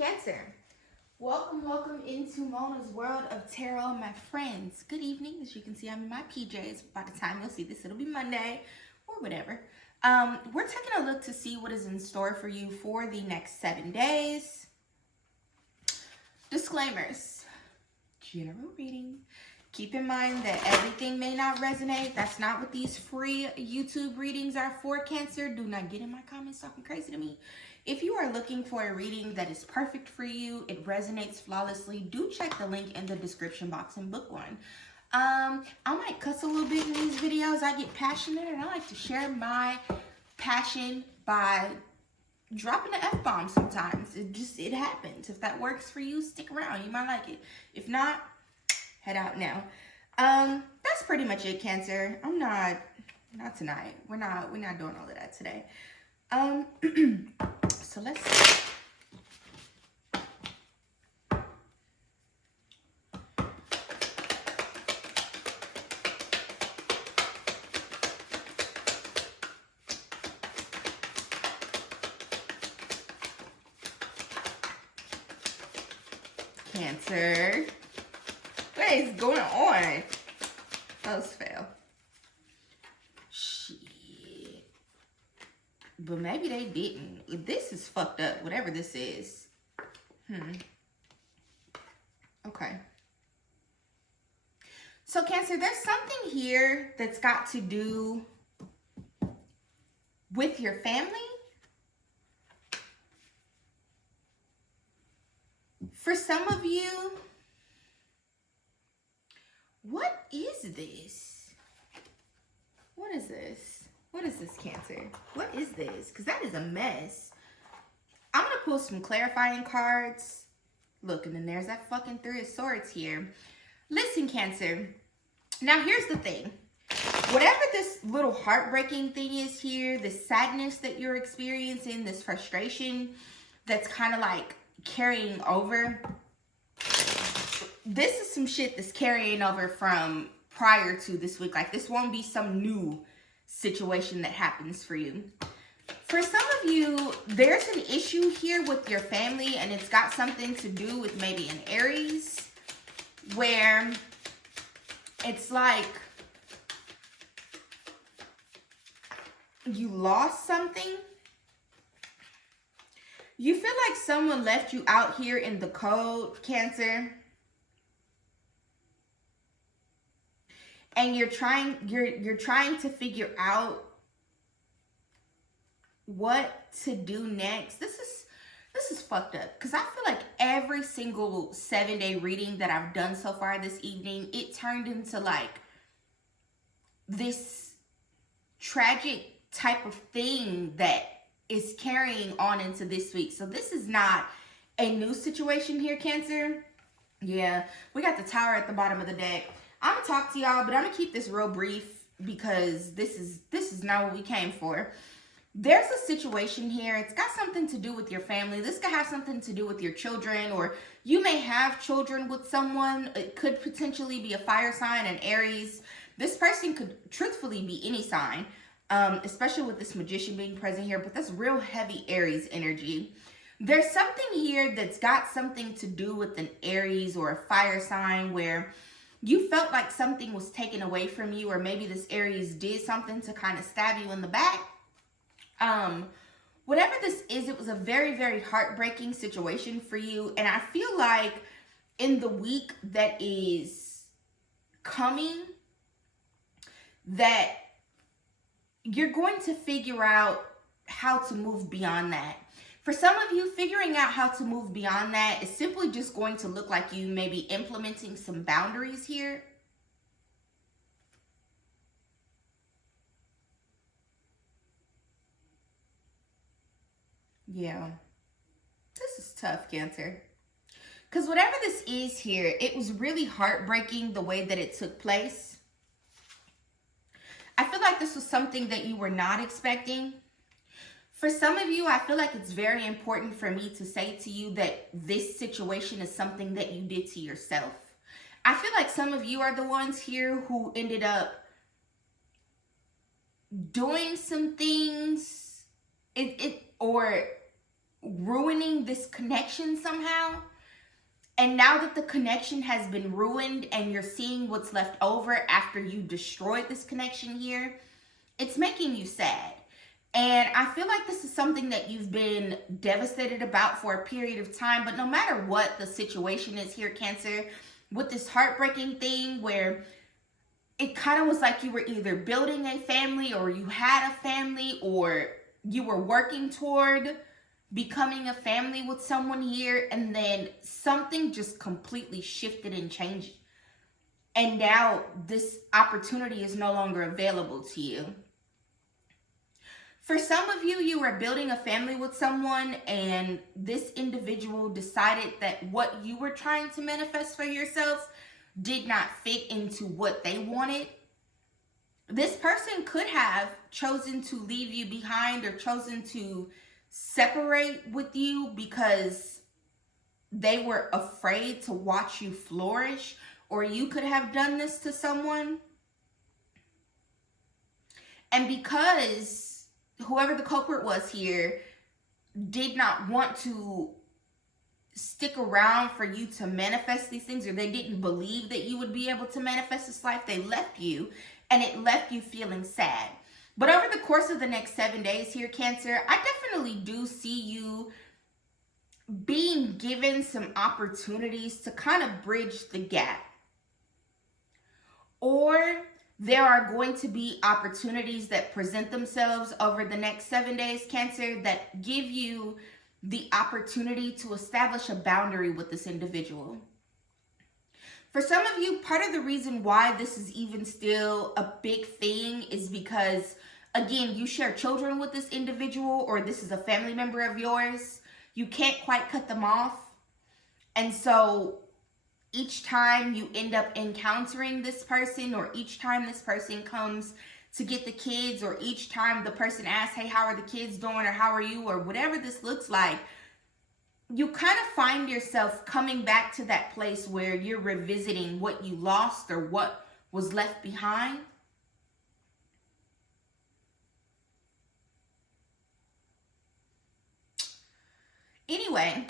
Cancer. Welcome into Mona's world of tarot, my friends. Good evening. As you can see, I'm in my PJs. By the time you'll see this, it'll be Monday or whatever. We're taking a look to see what is in store for you for the next 7 days. Disclaimers. General reading. Keep in mind that everything may not resonate. That's not what these free YouTube readings are for, Cancer. Do not get in my comments talking crazy to me. If you are looking for a reading that is perfect for you, it resonates flawlessly, do check the link in the description box and book one. I might cuss a little bit in these videos. I get passionate and I like to share my passion by dropping the F-bomb sometimes. It happens. If that works for you, stick around. You might like it. If not, head out now. That's pretty much it, Cancer. Not tonight. We're not doing all of that today. So let's see. Cancer. What is going on? Those fail. Shit. But maybe they didn't. This is fucked up, whatever this is. Okay. So, Cancer, there's something here that's got to do with your family. For some of you, what is this? What is this? What is this, Cancer? What is this? Because that is a mess. I'm going to pull some clarifying cards. Look, and then there's that fucking Three of Swords here. Listen, Cancer. Now, here's the thing. Whatever this little heartbreaking thing is here, this sadness that you're experiencing, this frustration that's kind of like carrying over, this is some shit that's carrying over from prior to this week. Like, this won't be some new situation that happens for you. For some of you, there's an issue here with your family, and it's got something to do with maybe an Aries, where it's like you lost something. You feel like someone left you out here in the cold, Cancer. And you're trying to figure out what to do next. This is fucked up, because I feel like every single 7-day reading that I've done so far this evening, it turned into like this tragic type of thing that is carrying on into this week. So this is not a new situation here, Cancer. Yeah, we got the Tower at the bottom of the deck. I'm gonna talk to y'all, but I'm gonna keep this real brief because this is not what we came for. There's a situation here. It's got something to do with your family. This could have something to do with your children, or you may have children with someone. It could potentially be a fire sign, an Aries. This person could truthfully be any sign, especially with this Magician being present here, but that's real heavy Aries energy. There's something here that's got something to do with an Aries or a fire sign where you felt like something was taken away from you, or maybe this Aries did something to kind of stab you in the back. Whatever this is, it was a very, very heartbreaking situation for you. And I feel like in the week that is coming, that you're going to figure out how to move beyond that. For some of you, figuring out how to move beyond that is simply just going to look like you maybe implementing some boundaries here. Yeah, this is tough, Cancer. Because whatever this is here, it was really heartbreaking the way that it took place. I feel like this was something that you were not expecting. For some of you, I feel like it's very important for me to say to you that this situation is something that you did to yourself. I feel like some of you are the ones here who ended up doing some things or ruining this connection somehow. And now that the connection has been ruined and you're seeing what's left over after you destroyed this connection here, it's making you sad. And I feel like this is something that you've been devastated about for a period of time. But no matter what the situation is here, Cancer, with this heartbreaking thing where it kind of was like you were either building a family or you had a family or you were working toward becoming a family with someone here, and then something just completely shifted and changed. And now this opportunity is no longer available to you. For some of you, you were building a family with someone and this individual decided that what you were trying to manifest for yourself did not fit into what they wanted. This person could have chosen to leave you behind or chosen to separate with you because they were afraid to watch you flourish, or you could have done this to someone. And because whoever the culprit was here did not want to stick around for you to manifest these things, or they didn't believe that you would be able to manifest this life, they left you, and it left you feeling sad. But over the course of the next 7 days here, Cancer, I definitely do see you being given some opportunities to kind of bridge the gap. Or there are going to be opportunities that present themselves over the next 7 days, Cancer, that give you the opportunity to establish a boundary with this individual. For some of you, part of the reason why this is even still a big thing is because, again, you share children with this individual, or this is a family member of yours. You can't quite cut them off. And so each time you end up encountering this person, or each time this person comes to get the kids, or each time the person asks, hey, how are the kids doing, or how are you, or whatever this looks like, you kind of find yourself coming back to that place where you're revisiting what you lost or what was left behind. Anyway,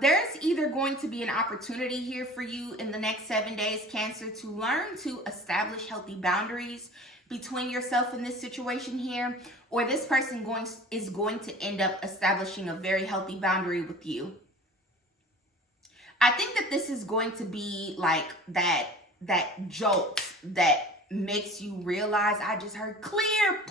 there's either going to be an opportunity here for you in the next 7 days, Cancer, to learn to establish healthy boundaries between yourself and this situation here, or this person is going to end up establishing a very healthy boundary with you. I think that this is going to be like that jolt that makes you realize, I just heard clear,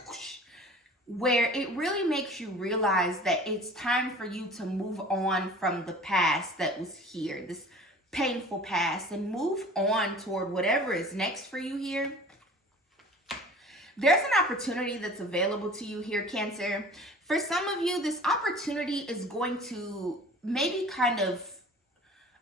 where it really makes you realize that it's time for you to move on from the past that was here, this painful past, and move on toward whatever is next for you here. There's an opportunity that's available to you here, Cancer. For some of you, this opportunity is going to maybe kind of,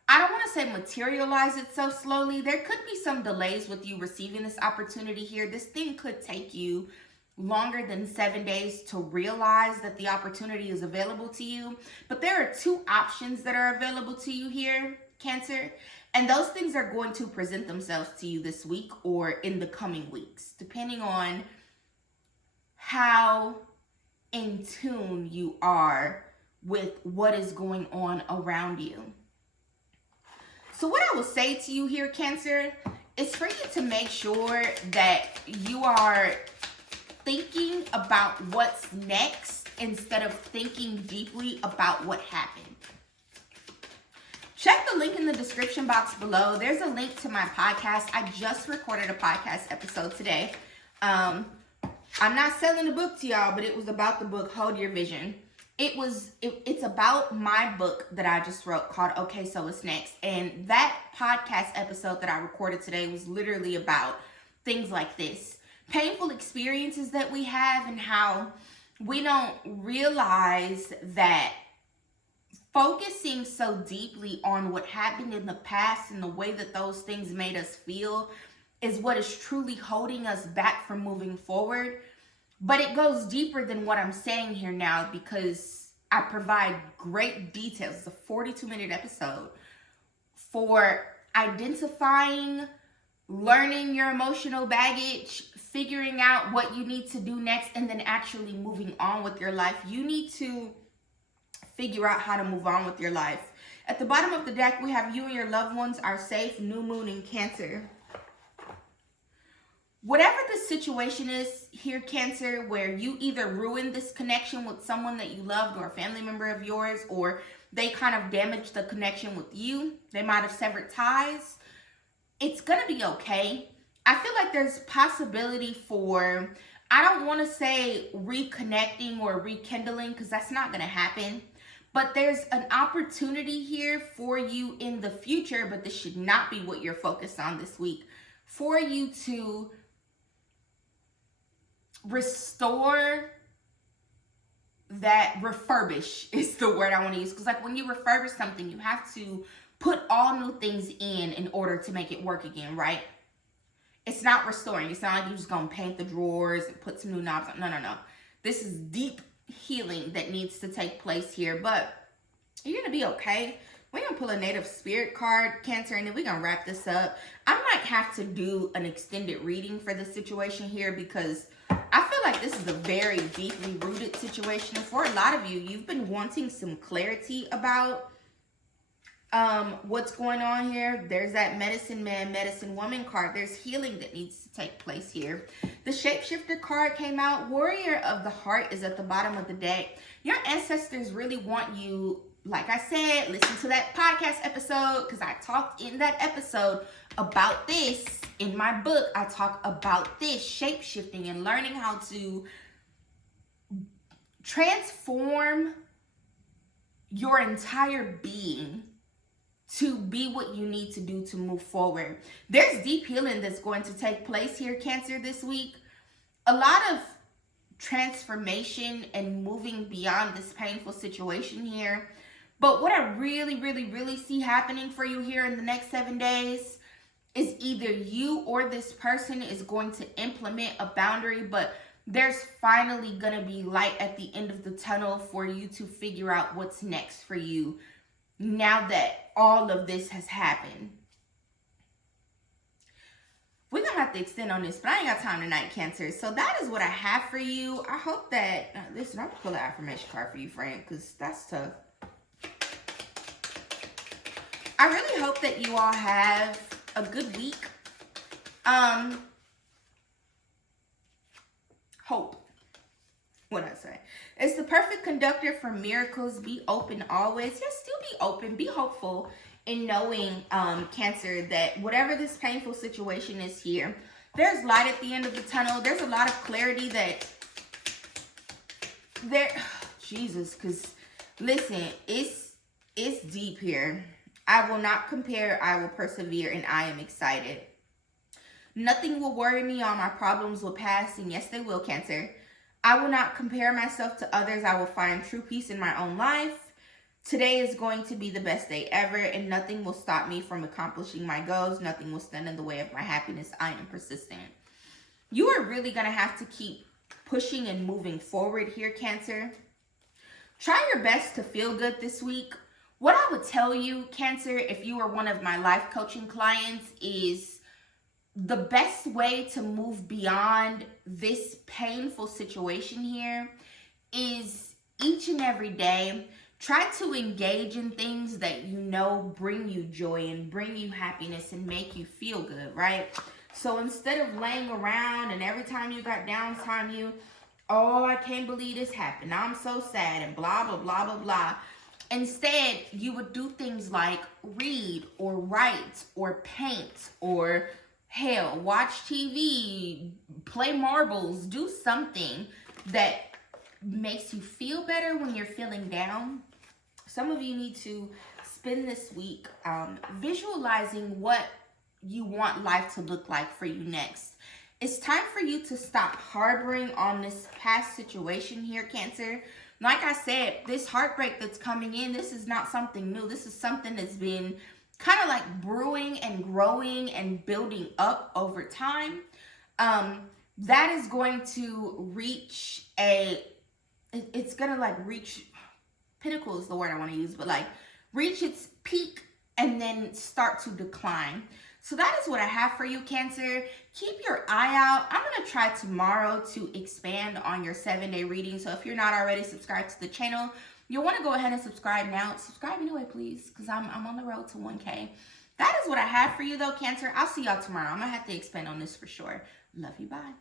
I don't want to say materialize itself slowly. There could be some delays with you receiving this opportunity here. This thing could take you longer than 7 days to realize that the opportunity is available to you. But there are two options that are available to you here, Cancer. And those things are going to present themselves to you this week or in the coming weeks, depending on how in tune you are with what is going on around you. So what I will say to you here, Cancer, is for you to make sure that you are thinking about what's next instead of thinking deeply about what happened. Check the link in the description box below. There's a link to my podcast. I just recorded a podcast episode today. I'm not selling the book to y'all, but it was about the book Hold Your Vision. It's about my book that I just wrote called Okay, So It's Next. And that podcast episode that I recorded today was literally about things like this. Painful experiences that we have, and how we don't realize that focusing so deeply on what happened in the past and the way that those things made us feel is what is truly holding us back from moving forward. But it goes deeper than what I'm saying here now, because I provide great details. It's a 42-minute episode for identifying, learning your emotional baggage, figuring out what you need to do next, and then actually moving on with your life. You need to figure out how to move on with your life. At the bottom of the deck, we have you and your loved ones are safe, new moon in Cancer. Whatever the situation is here, Cancer, where you either ruined this connection with someone that you loved or a family member of yours, or they kind of damaged the connection with you, they might have severed ties, it's going to be okay. I feel like there's possibility for, I don't want to say reconnecting or rekindling, because that's not going to happen. But there's an opportunity here for you in the future, but this should not be what you're focused on this week, for you to restore that. Refurbish is the word I want to use, because like when you refurbish something, you have to put all new things in order to make it work again, right? It's not restoring. It's not like you're just gonna paint the drawers and put some new knobs on. No. This is deep healing that needs to take place here, but you're gonna be okay. We're gonna pull a Native Spirit card, Cancer, and then we're gonna wrap this up. I might have to do an extended reading for this situation here, because I feel like this is a very deeply rooted situation. For a lot of you, you've been wanting some clarity about what's going on here. There's that medicine man, medicine woman card. There's healing that needs to take place here. The shapeshifter card came out. Warrior of the heart is at the bottom of the deck. Your ancestors really want you, like I said, listen to that podcast episode, because I talked in that episode about this. In my book, I talk about this shape-shifting and learning how to transform your entire being to be what you need to do to move forward. There's deep healing that's going to take place here, Cancer, this week. A lot of transformation and moving beyond this painful situation here. But what I really see happening for you here in the next 7 days is either you or this person is going to implement a boundary, but there's finally going to be light at the end of the tunnel for you to figure out what's next for you now that all of this has happened. We're going to have to extend on this, but I ain't got time tonight, Cancer. So that is what I have for you. I hope that, listen, I'm going to pull an affirmation card for you, friend, because that's tough. I really hope that you all have a good week. Hope. What I say? It's the perfect conductor for miracles. Be open always. Yes, still be open. Be hopeful in knowing, Cancer, that whatever this painful situation is here, there's light at the end of the tunnel. There's a lot of clarity that there. Jesus, because listen, it's deep here. I will not compare, I will persevere, and I am excited. Nothing will worry me, all my problems will pass, and yes, they will, Cancer. I will not compare myself to others. I will find true peace in my own life. Today is going to be the best day ever, and nothing will stop me from accomplishing my goals. Nothing will stand in the way of my happiness. I am persistent. You are really going to have to keep pushing and moving forward here, Cancer. Try your best to feel good this week. What I would tell you, Cancer, if you are one of my life coaching clients, is the best way to move beyond this painful situation here is each and every day, try to engage in things that you know bring you joy and bring you happiness and make you feel good, right? So instead of laying around and every time you got downtime, you, oh, I can't believe this happened, I'm so sad, and blah, blah, blah, blah, blah. Instead, you would do things like read or write or paint or, hell, watch TV, play marbles, do something that makes you feel better when you're feeling down. Some of you need to spend this week visualizing what you want life to look like for you next. It's time for you to stop harboring on this past situation here, Cancer. Like I said, this heartbreak that's coming in, this is not something new. This is something that's been kind of like brewing and growing and building up over time. That is going to reach it's going to like reach, pinnacle is the word I want to use, but like reach its peak and then start to decline. So that is what I have for you, Cancer. Keep your eye out. I'm going to try tomorrow to expand on your 7-day reading. So if you're not already subscribed to the channel, You'll want to go ahead and subscribe now. Subscribe anyway, please, because I'm on the road to 1K. That is what I have for you, though, Cancer. I'll see y'all tomorrow. I'm going to have to expand on this for sure. Love you. Bye.